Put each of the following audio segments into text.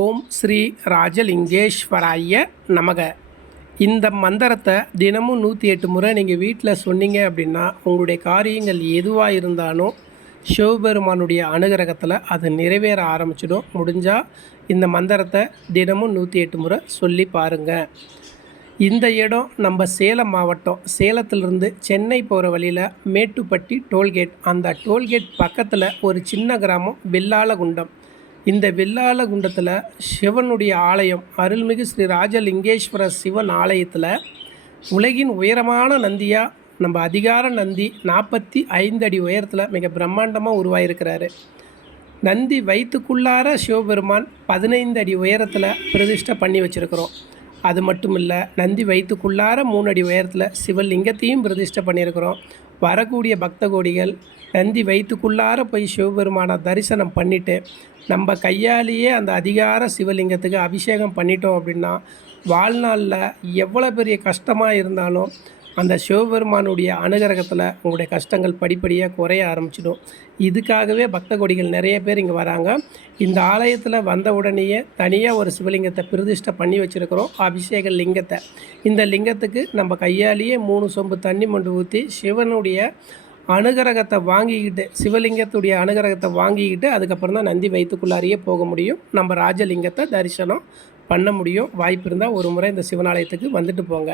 ஓம் ஸ்ரீ ராஜலிங்கேஸ்வராய நமக. இந்த மந்திரத்தை தினமும் நூற்றி எட்டு முறை நீங்கள் வீட்டில் சொன்னீங்க அப்படின்னா உங்களுடைய காரியங்கள் எதுவாக இருந்தாலும் சிவபெருமானுடைய அனுகிரகத்தில் அது நிறைவேற ஆரம்பிச்சிடும். முடிஞ்சால் இந்த மந்திரத்தை தினமும் நூற்றி எட்டு முறை சொல்லி பாருங்கள் இந்த இடம் நம்ம சேலம் மாவட்டம். சேலத்திலிருந்து சென்னை போகிற வழியில் மேட்டுப்பட்டி டோல்கேட். அந்த டோல்கேட் பக்கத்தில் ஒரு சின்ன கிராமம் வெள்ளாளகுண்டம். இந்த வெள்ளாளகுண்டத்தில் சிவனுடைய ஆலயம் அருள்மிகு ஸ்ரீ ராஜலிங்கேஸ்வர சிவன் ஆலயத்தில் உலகின் உயரமான நந்தியாக நம்ம அதிகார நந்தி நாற்பத்தி ஐந்து அடி உயரத்தில் மிக பிரம்மாண்டமாக உருவாயிருக்கிறாரு. நந்தி வயிற்றுக்குள்ளார சிவபெருமான் பதினைந்து அடி உயரத்தில் பிரதிஷ்டை பண்ணி வச்சுருக்கிறோம். அது மட்டும் இல்லை நந்தி வயிற்றுக்குள்ளார மூணடி உயரத்தில் சிவலிங்கத்தையும் பிரதிஷ்டை பண்ணியிருக்கிறோம். வரக்கூடிய பக்த கோடிகள் நந்தி வயிற்றுக்குள்ளார போய் சிவபெருமானை தரிசனம் பண்ணிவிட்டு நம்ம கையாலேயே அந்த அதிகார சிவலிங்கத்துக்கு அபிஷேகம் பண்ணிட்டோம் அப்படின்னா வாழ்நாளில் எவ்வளோ பெரிய கஷ்டமாக இருந்தாலும் அந்த சிவபெருமானுடைய அனுகிரகத்தில் உங்களுடைய கஷ்டங்கள் படிப்படியாக குறைய ஆரம்பிச்சிடும். இதுக்காகவே பக்த கொடிகள் நிறைய பேர் இங்கே வராங்க. இந்த ஆலயத்தில் வந்த உடனேயே தனியாக ஒரு சிவலிங்கத்தை பிரதிஷ்டை பண்ணி வச்சுருக்கிறோம். அபிஷேக லிங்கத்தை. இந்த லிங்கத்துக்கு நம்ம கையாலேயே மூணு சொம்பு தண்ணி மண்டு ஊற்றி சிவனுடைய அனுகிரகத்தை வாங்கிக்கிட்டு சிவலிங்கத்துடைய அனுகிரகத்தை வாங்கிக்கிட்டு அதுக்கப்புறம் தான் நந்தி வயிற்றுக்குள்ளாரியே போக முடியும். நம்ம ராஜலிங்கத்தை தரிசனம் பண்ண முடியும். வாய்ப்பு இருந்தால் ஒரு முறை இந்த சிவனாலயத்துக்கு வந்துட்டு போங்க.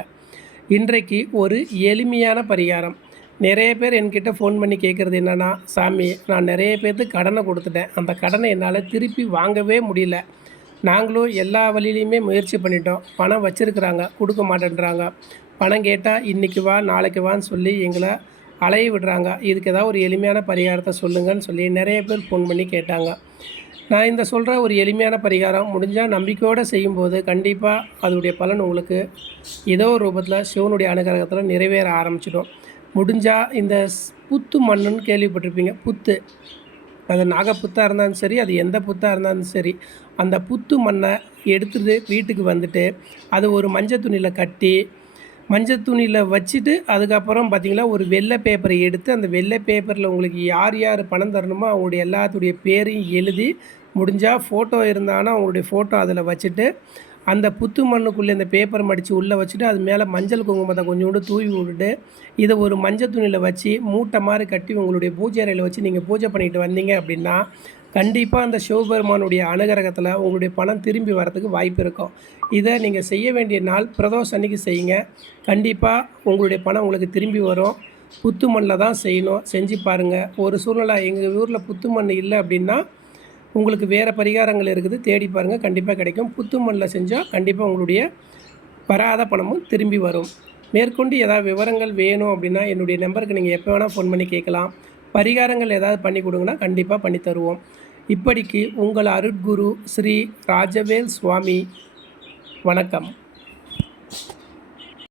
இன்றைக்கு ஒரு எளிமையான பரிகாரம். நிறைய பேர் என்கிட்ட ஃபோன் பண்ணி கேட்குறது என்னென்னா சாமி நான் நிறைய பேர்த்து கடனை கொடுத்துட்டேன். அந்த கடனை என்னால் திருப்பி வாங்கவே முடியல. நாங்களும் எல்லா வழியிலையுமே முயற்சி பண்ணிட்டோம். பணம் வச்சுருக்குறாங்க கொடுக்க மாட்டேன்றாங்க. பணம் கேட்டால் இன்றைக்கி வா நாளைக்கு வான்னு சொல்லி எங்களை அலைய விடுறாங்க. இதுக்கு ஏதாவது ஒரு எளிமையான பரிகாரத்தை சொல்லுங்கன்னு சொல்லி நிறைய பேர் ஃபோன் பண்ணி கேட்டாங்க. நான் இந்த சொல்கிற ஒரு எளிமையான பரிகாரம் முடிஞ்சால் நம்பிக்கையோடு செய்யும்போது கண்டிப்பாக அதோடைய பலன் உங்களுக்கு ஏதோ ஒரு ரூபத்தில் சிவனுடைய அனுகிரகத்தில் நிறைவேற ஆரம்பிச்சிடும். முடிஞ்சால் இந்த புத்து மண்ணுன்னு கேள்விப்பட்டிருப்பீங்க. புத்து. அது நாகப்புத்தாக இருந்தாலும் சரி அது எந்த புத்தாக இருந்தாலும் சரி அந்த புத்து மண்ணை எடுத்துட்டு வீட்டுக்கு வந்துட்டு அது ஒரு மஞ்சள் துணியில் கட்டி மஞ்சள் துணியில் வச்சுட்டு அதுக்கப்புறம் பார்த்திங்கன்னா ஒரு வெள்ளை பேப்பரை எடுத்து அந்த வெள்ளை பேப்பரில் உங்களுக்கு யார் யார் பணம் தரணுமோ அவங்களுடைய எல்லாத்துடைய பேரையும் எழுதி முடிஞ்சால் ஃபோட்டோ இருந்தாங்கன்னா அவங்களுடைய ஃபோட்டோ அதில் வச்சுட்டு அந்த புத்து மண்ணுக்குள்ளே இந்த பேப்பர் மடித்து உள்ளே வச்சுட்டு அது மேலே மஞ்சள் குங்குமத்தை கொஞ்சோண்டு தூவி விட்டுட்டு இதை ஒரு மஞ்சள் துணியில் வச்சு மூட்டை மாதிரி கட்டி உங்களுடைய பூஜை அறையில் வச்சு நீங்கள் பூஜை பண்ணிட்டு வந்தீங்க அப்படின்னா கண்டிப்பாக அந்த சிவபெருமானுடைய அனுகிரகத்தில் உங்களுடைய பணம் திரும்பி வரத்துக்கு வாய்ப்பு இருக்கும். இதை நீங்கள் செய்ய வேண்டிய நாள் பிரதோஷ அன்னைக்கு செய்யுங்க. கண்டிப்பாக உங்களுடைய பணம் உங்களுக்கு திரும்பி வரும். புத்து மண்ணில் தான் செய்யணும். செஞ்சு பாருங்கள் ஒரு சூழ்நிலை எங்கள் ஊரில் புத்து மண் இல்லை அப்படின்னா உங்களுக்கு வேறு பரிகாரங்கள் இருக்குது தேடி பாருங்கள் கண்டிப்பாக கிடைக்கும். புத்து மண்ணில் செஞ்சால் கண்டிப்பாக உங்களுடைய வராத பணமும் திரும்பி வரும். மேற்கொண்டு ஏதாவது விவரங்கள் வேணும் அப்படின்னா என்னுடைய நம்பருக்கு நீங்கள் எப்போ வேணால் ஃபோன் பண்ணி கேட்கலாம். பரிகாரங்கள் ஏதாவது பண்ணி கொடுங்கன்னா கண்டிப்பாக பண்ணி தருவோம். இப்படிக்கு உங்கள் அருட்குரு ஸ்ரீ ராஜவேல் சுவாமி. வணக்கம்.